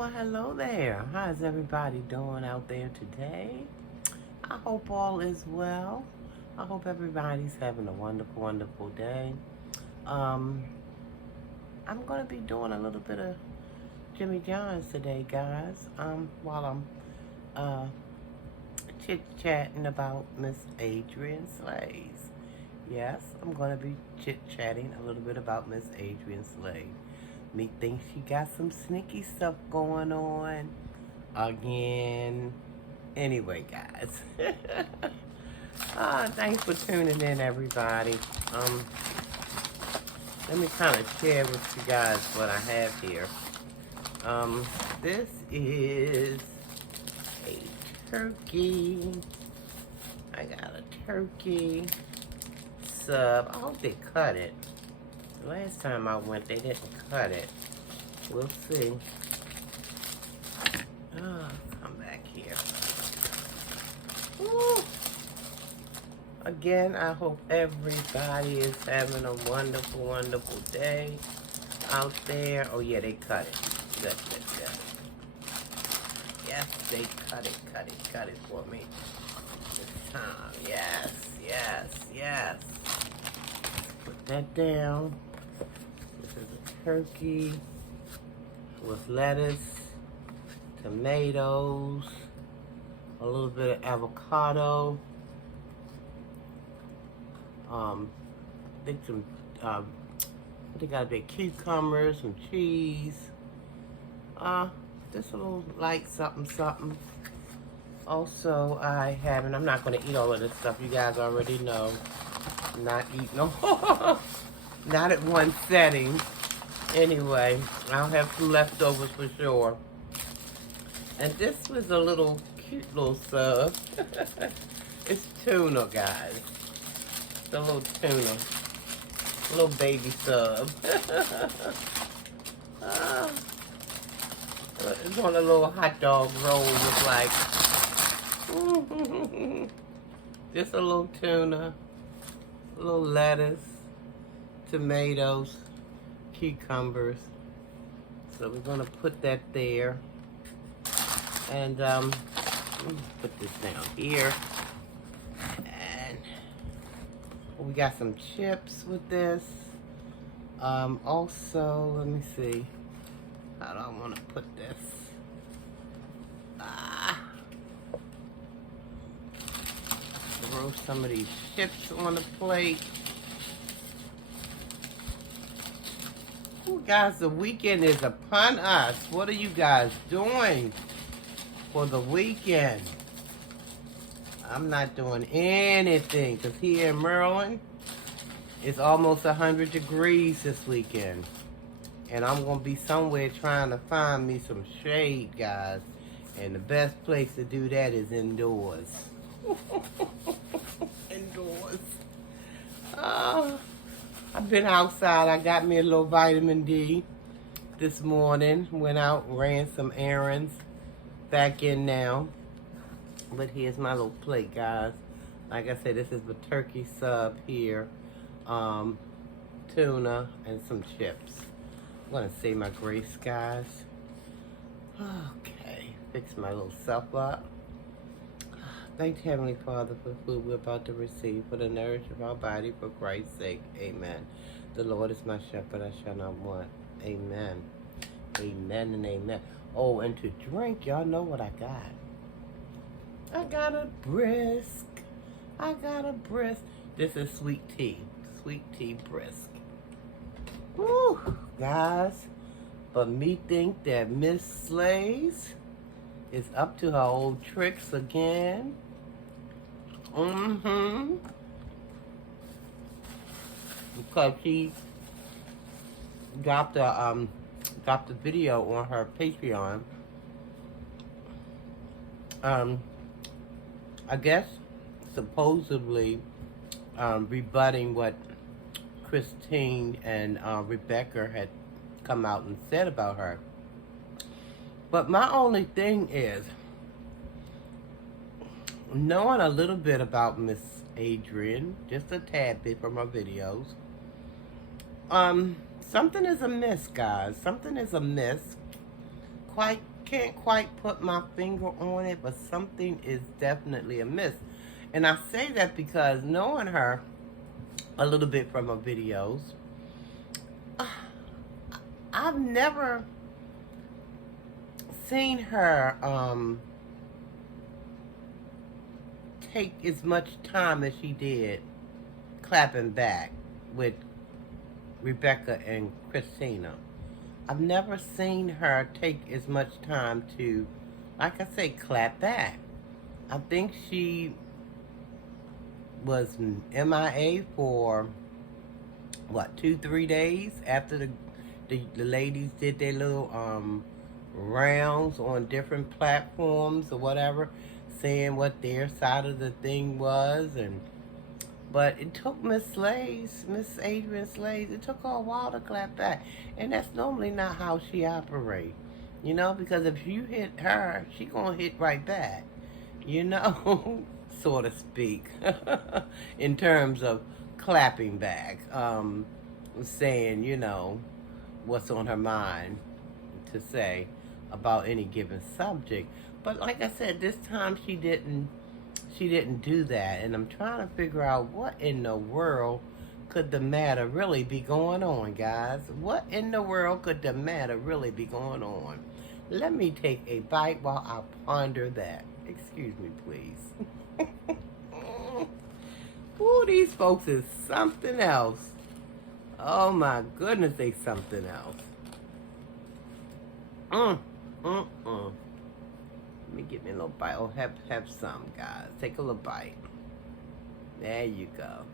Well, hello there. How's everybody doing out there today? I hope all is well. I hope everybody's having a wonderful, wonderful day. Um, I'm going to be doing a little bit of Jimmy John's today, guys, while I'm uh, chit-chatting about Miss Adrienne Slays. Yes, I'm going to be chit-chatting a little bit about Miss Adrienne Slays. Me thinks she got some sneaky stuff going on again. Anyway, guys. Thanks for tuning in, everybody. Let me kind of share with you guys what I have here. This is a turkey. I got a turkey sub. I hope they cut it. Last time I went, they didn't cut it. We'll see. Come back here. Woo. Again, I hope everybody is having a wonderful, wonderful day out there. Oh, yeah, they cut it. Good. Yes, they cut it for me this time. Yes. Put that down. This is a turkey with lettuce, tomatoes, a little bit of avocado. I think some, I think got a bit cucumbers, some cheese. Just a little light something. Also, I have, and I'm not going to eat all of this stuff. You guys already know. Not eating no, not at one setting. Anyway, I'll have some leftovers for sure. And this was a little cute little sub. It's tuna, guys. It's a little tuna. A little baby sub. It's on a little hot dog roll with like, just a little tuna, a little lettuce, tomatoes, cucumbers. So we're gonna put that there. And put this down here. And we got some chips with this. Also, let me see. How do I want to put this? Throw some of these chips on the plate. Ooh, guys, the weekend is upon us. What are you guys doing for the weekend? I'm not doing anything because here in Maryland, it's almost 100 degrees this weekend. And I'm going to be somewhere trying to find me some shade, guys. And the best place to do that is indoors. Indoors. I've been outside. I got me a little vitamin D this morning. Went out, ran some errands. Back in now. But here's my little plate, guys. Like I said, this is the turkey sub here. Tuna and some chips. I'm going to say my grace, guys. Okay. Fix my little self up. Thank you, Heavenly Father, for the food we're about to receive, for the nourishment of our body, for Christ's sake. Amen. The Lord is my shepherd, I shall not want. Amen. Amen and amen. Oh, and to drink, y'all know what I got. I got a brisk. This is sweet tea. Sweet tea brisk. Woo, guys. But me think that Miss Slays is up to her old tricks again. Because she dropped a video on her Patreon. I guess supposedly rebutting what Christine and Rebecca had come out and said about her. But my only thing is, knowing a little bit about Miss Adrienne, just a tad bit from her videos, something is amiss, guys. Something is amiss. Quite can't quite put my finger on it, but something is definitely amiss. And I say that because knowing her a little bit from her videos, I've never seen her take as much time as she did clapping back with Rebecca and Christina. I've never seen her take as much time to, like I say, clap back. I think she was MIA for, what, 2-3 days after the ladies did their little rounds on different platforms or whatever, saying what their side of the thing was. But it took Miss Adrienne Slays, it took her a while to clap back. And that's normally not how she operates. You know, because if you hit her, she gonna hit right back. You know, so to speak, in terms of clapping back, saying, you know, what's on her mind to say about any given subject. But like I said, this time she didn't do that, and I'm trying to figure out what in the world could the matter really be going on, guys. What in the world could the matter really be going on? Let me take a bite while I ponder that. Excuse me, please. Ooh, these folks is something else. Oh my goodness, they something else. Let me get me a little bite. Oh, have some, guys. Take a little bite. There you go.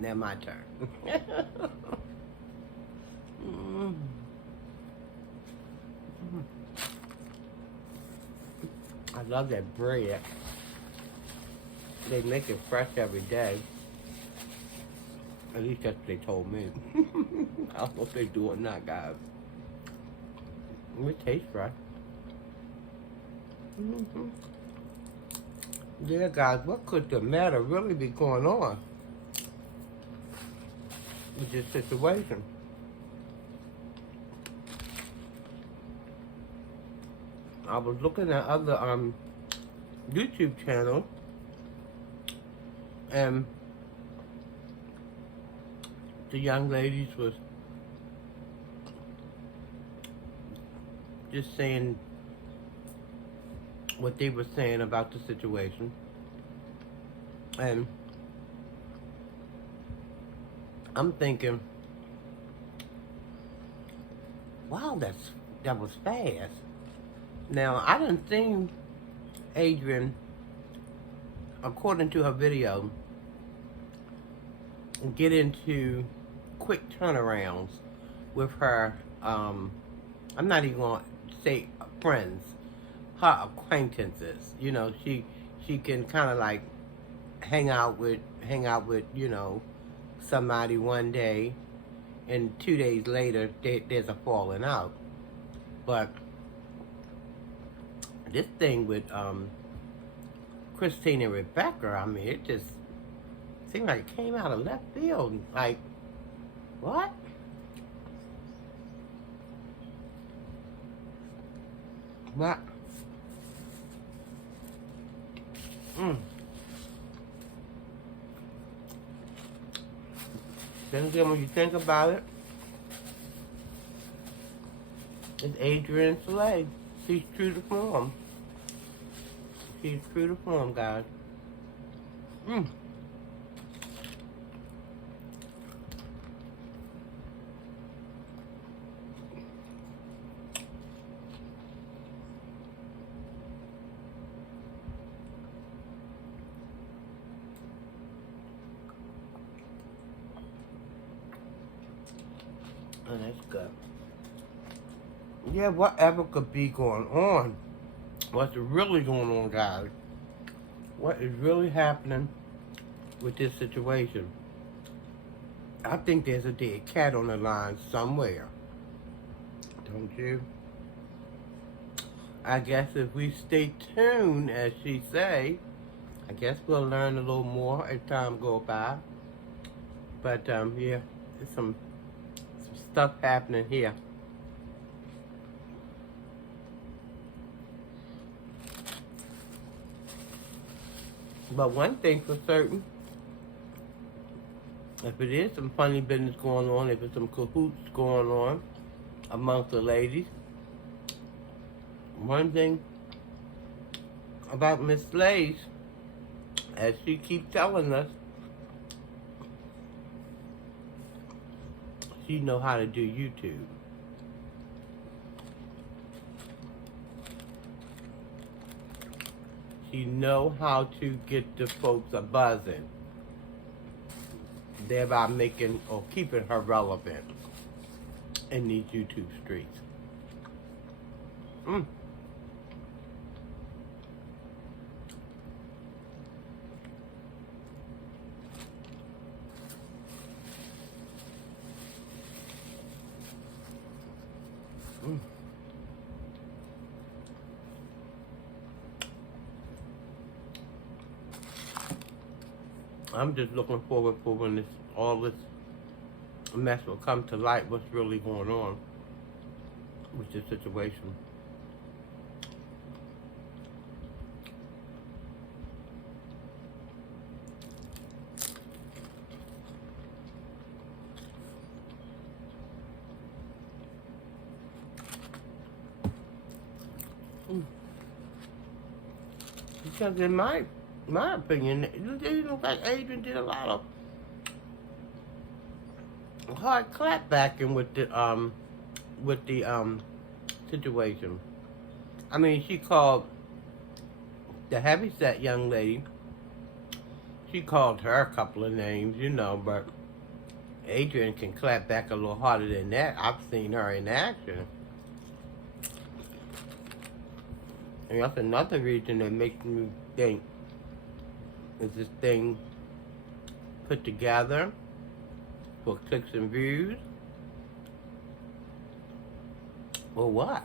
Now my turn. I love that bread. They make it fresh every day. At least that's what they told me. I don't know if they do or not, guys. It tastes fresh. Yeah, guys, what could the matter really be going on with this situation? I was looking at other YouTube channels, and the young ladies was just saying what they were saying about the situation. And I'm thinking, wow, that was fast. Now, I didn't see Adrienne, according to her video, get into quick turnarounds with her, I'm not even going to say friends, her acquaintances. You know, she can kind of like hang out with, you know, somebody one day, and 2 days later there's a falling out. But this thing with Christine and Rebecca, I mean, it just seemed like it came out of left field. Like, what? What? Then again, when you think about it, it's adrienneslays. She's true to form. She's true to form, guys. Oh, that's good. Yeah, whatever could be going on. What's really going on, guys? What is really happening with this situation? I think there's a dead cat on the line somewhere. Don't you? I guess if we stay tuned, as she say, I guess we'll learn a little more as time goes by. But yeah, there's some stuff happening here. But one thing for certain, if it is some funny business going on, if it's some cahoots going on amongst the ladies, one thing about Miss Slays, as she keeps telling us, she know how to do YouTube. She know how to get the folks a buzzing, thereby making or keeping her relevant in these YouTube streets. I'm just looking forward for when all this mess will come to light, what's really going on with this situation. Because in my opinion, it looks like Adrian did a lot of hard clapbacking with the situation. I mean, she called the heavyset young lady, she called her a couple of names, you know, but Adrian can clap back a little harder than that. I've seen her in action. And that's another reason that makes me think, is this thing put together for clicks and views? Or what?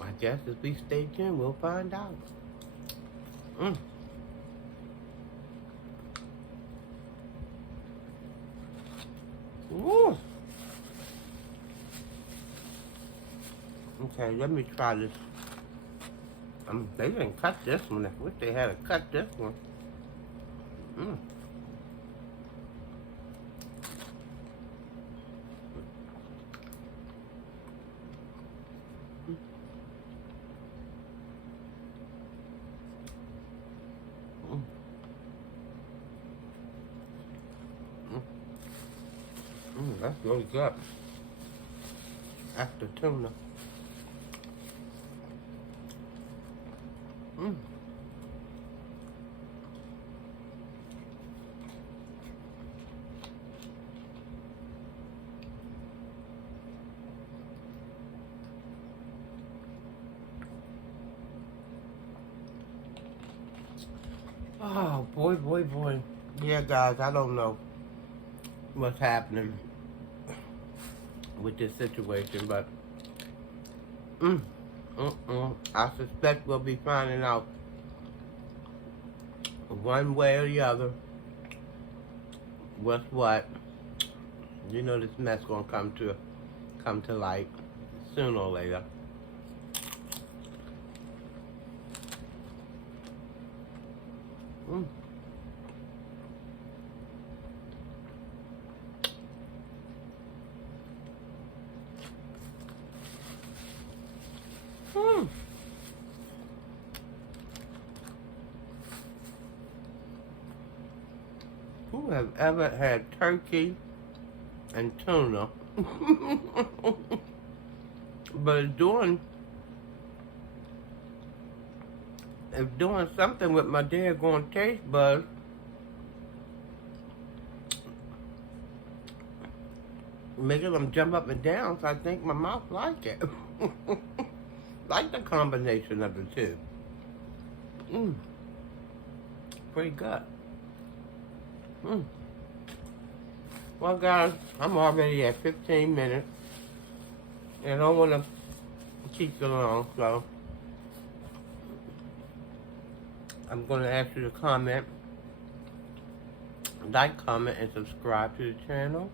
I guess if we stay tuned, we'll find out. Ooh. Okay, let me try this. They didn't cut this one. I wish they had cut this one. That's really good. After tuna. Oh, boy. Yeah, guys, I don't know what's happening with this situation, but I suspect we'll be finding out one way or the other what's what. You know, this mess gonna come to light sooner or later. Who have ever had turkey and tuna? But it's doing something with my daggone taste buds. Making them jump up and down, so I think my mouth like it. Like the combination of the two. Pretty good. Well, guys, I'm already at 15 minutes. And I don't want to keep it long, so I'm going to ask you to comment, like, comment, and subscribe to the channel.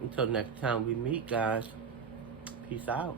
Until next time we meet, guys, peace out.